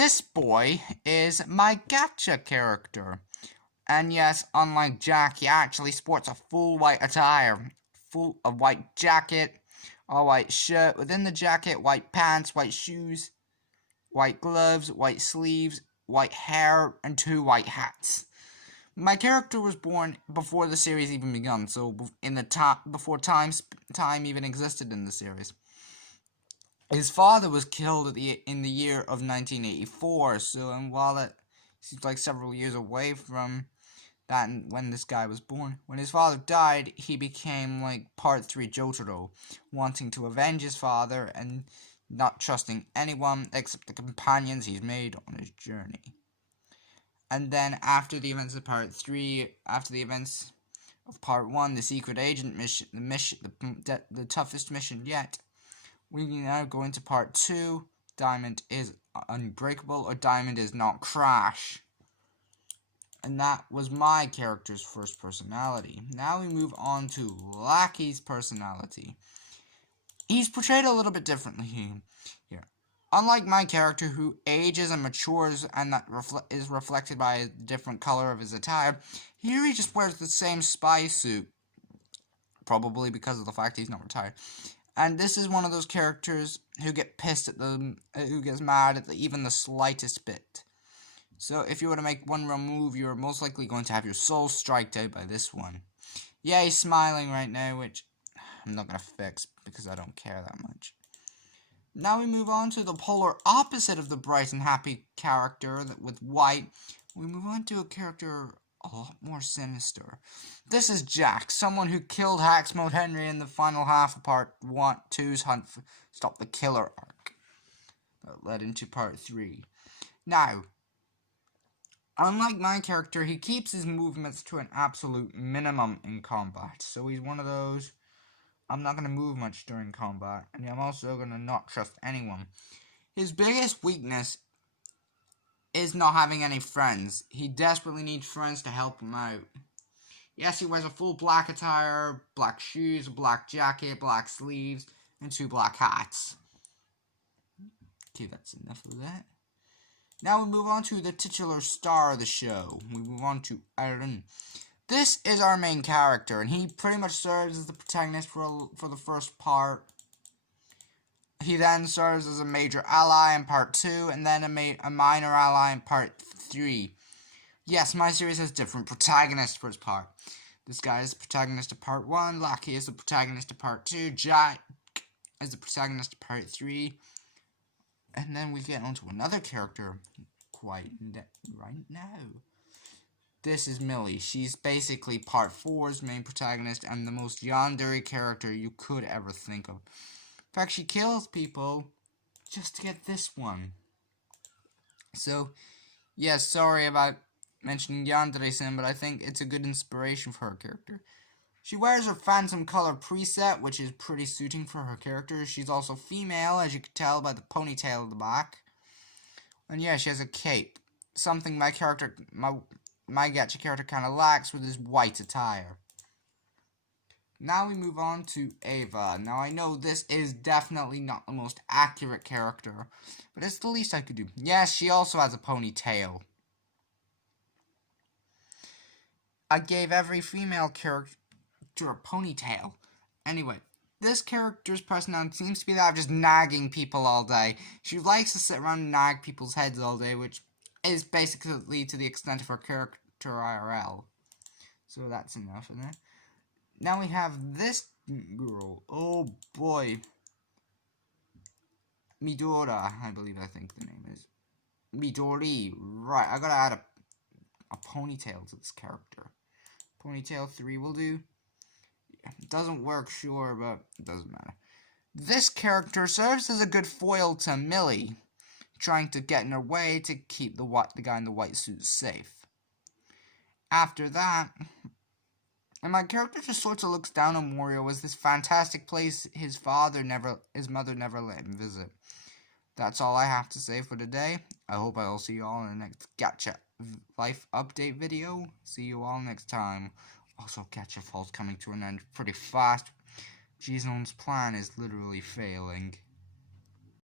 this boy is my Gacha character. And yes, unlike Jack, he actually sports a full white attire. Full of white jacket, a white shirt, within the jacket, white pants, white shoes, white gloves, white sleeves, white hair, and 2 white hats. My character was born before the series even begun, so before time even existed in the series. His father was killed in the year of 1984, so and while it seems like several years away from that when this guy was born, when his father died, he became like part 3 Jotaro, wanting to avenge his father and not trusting anyone except the companions he's made on his journey. And then after the events of part 3, after the events of part 1, the secret agent mission, the toughest mission yet, we now go into part 2. Diamond is unbreakable, or Diamond is not Crash. And that was my character's first personality. Now we move on to Lucky's personality. He's portrayed a little bit differently here. Unlike my character, who ages and matures and that is reflected by a different color of his attire, here he just wears the same spy suit. Probably because of the fact he's not retired. And this is one of those characters who get pissed at who gets mad at even the slightest bit. So if you were to make one wrong move, you're most likely going to have your soul striked out by this one. Yeah, he's smiling right now, which I'm not going to fix because I don't care that much. Now we move on to the polar opposite of the bright and happy character with white. We move on to a character a lot more sinister. This is Jack, someone who killed Hacks Mode Henry in the final half of part 2's Hunt for Stop the Killer arc. That led into part 3. Now, unlike my character, he keeps his movements to an absolute minimum in combat. So he's one of those, I'm not going to move much during combat, and I'm also going to not trust anyone. His biggest weakness is not having any friends. He desperately needs friends to help him out. Yes, he wears a full black attire, black shoes, a black jacket, black sleeves, and 2 black hats. Okay, that's enough of that. Now we move on to the titular star of the show. We move on to Aaron. This is our main character, and he pretty much serves as the protagonist for the first part. He then serves as a major ally in part 2, and then a minor ally in part 3. Yes, my series has different protagonists for its part. This guy is the protagonist of part 1, Lucky is the protagonist of part 2, Jack is the protagonist of part 3. And then we get onto another character right now. This is Millie. She's basically part 4's main protagonist and the most yandere character you could ever think of. In fact, she kills people just to get this one. So, yeah, sorry about mentioning yandere-sim, but I think it's a good inspiration for her character. She wears her Phantom color preset, which is pretty suiting for her character. She's also female, as you can tell by the ponytail at the back. And yeah, she has a cape. Something my Gacha character kind of lacks with his white attire. Now we move on to Ava. Now I know this is definitely not the most accurate character, but it's the least I could do. Yes, she also has a ponytail. I gave every female character a ponytail. Anyway, this character's personality seems to be that of just nagging people all day. She likes to sit around and nag people's heads all day, which is basically to the extent of her character IRL. So that's enough of that. Now we have this girl. Oh boy. Midora, I think the name is. Midori. Right, I gotta add a ponytail to this character. Ponytail 3 will do. It doesn't work, sure, but it doesn't matter. This character serves as a good foil to Millie, trying to get in her way to keep the guy in the white suit safe. After that, and my character just sort of looks down on Wario as this fantastic place his mother never let him visit. That's all I have to say for today. I hope I'll see you all in the next Gacha life update video. See you all next time. Also, Gacha Fall's coming to an end pretty fast. G-Zone's plan is literally failing.